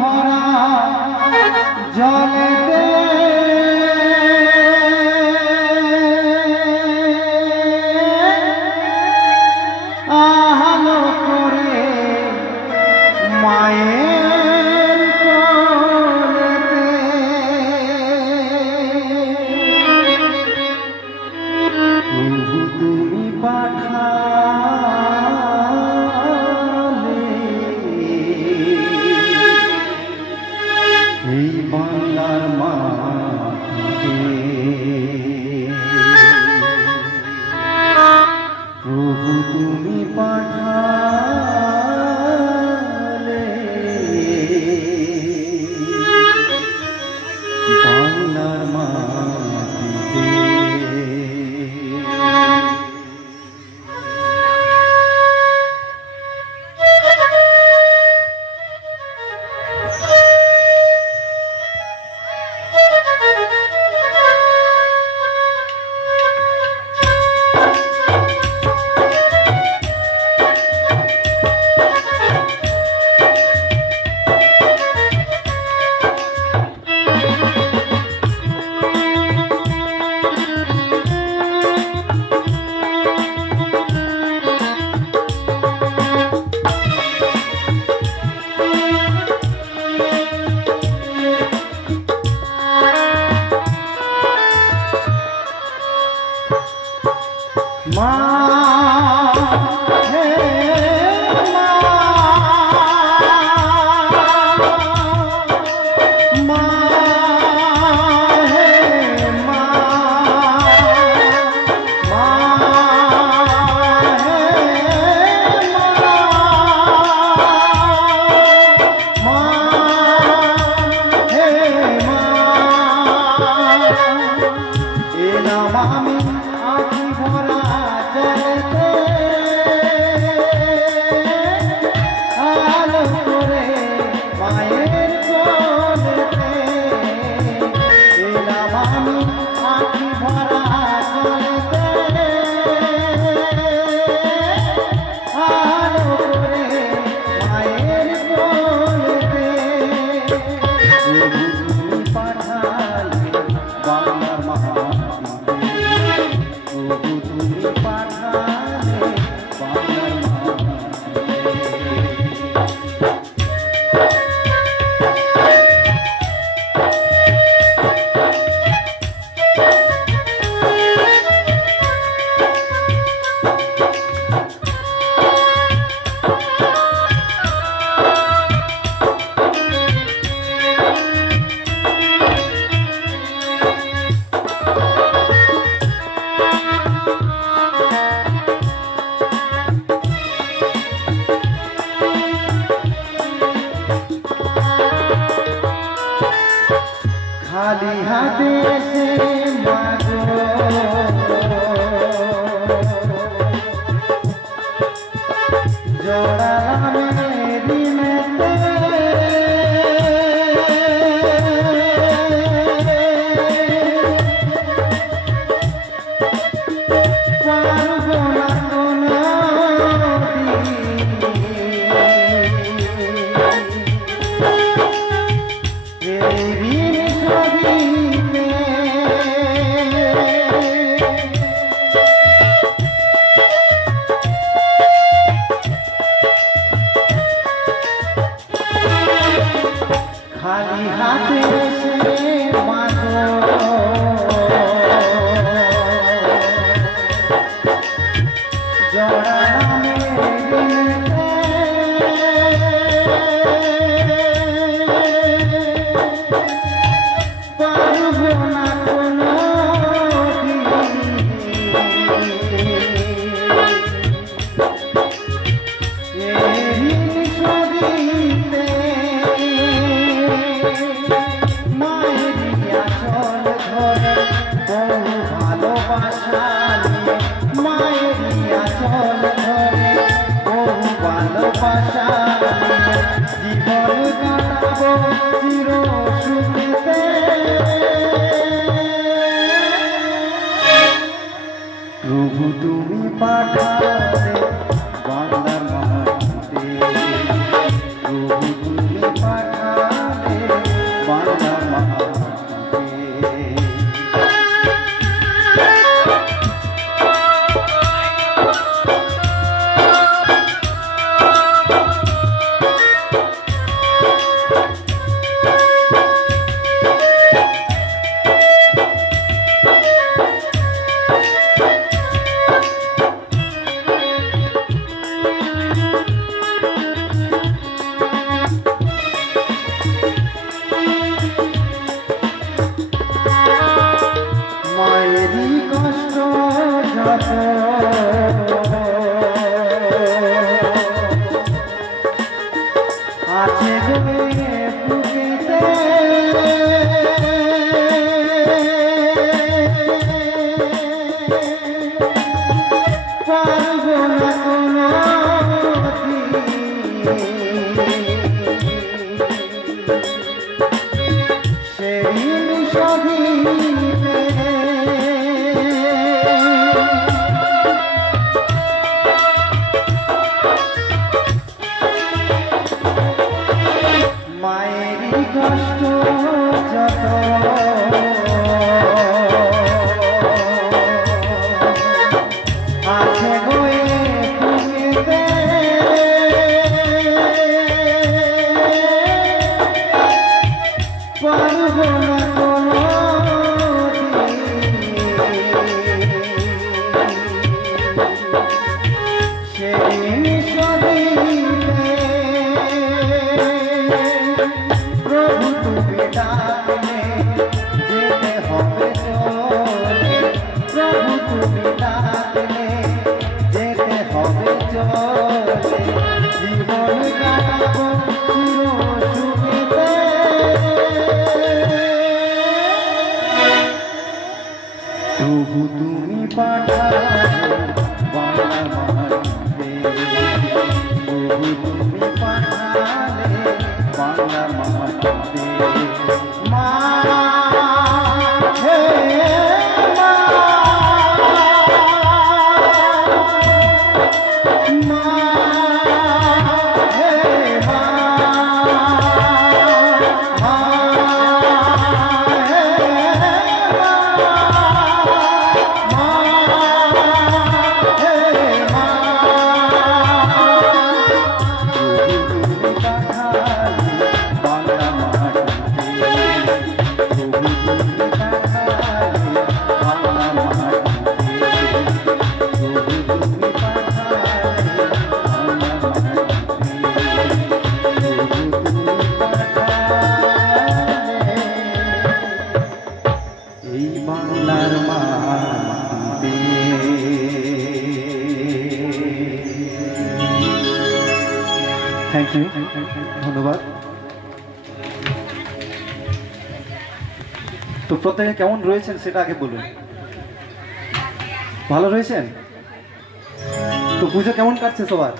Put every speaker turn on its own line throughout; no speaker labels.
ভরা জলেতে Oh, পারব না é জীবন কাটাবো চির সুখেতে প্রভু তুমি পাঠালে Oh. হ্যাঁ দেখা গয়ে এই বাংলার মাটিতে। থ্যাংক ইউ ধন্যবাদ। তো প্রত্যেকে কেমন রয়েছেন সেটা আগে বলুন। ভালো রয়েছেন? তো পুজো কেমন কাটছে সবার?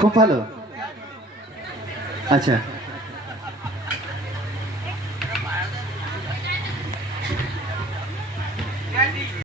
খুব ভালো। আচ্ছা।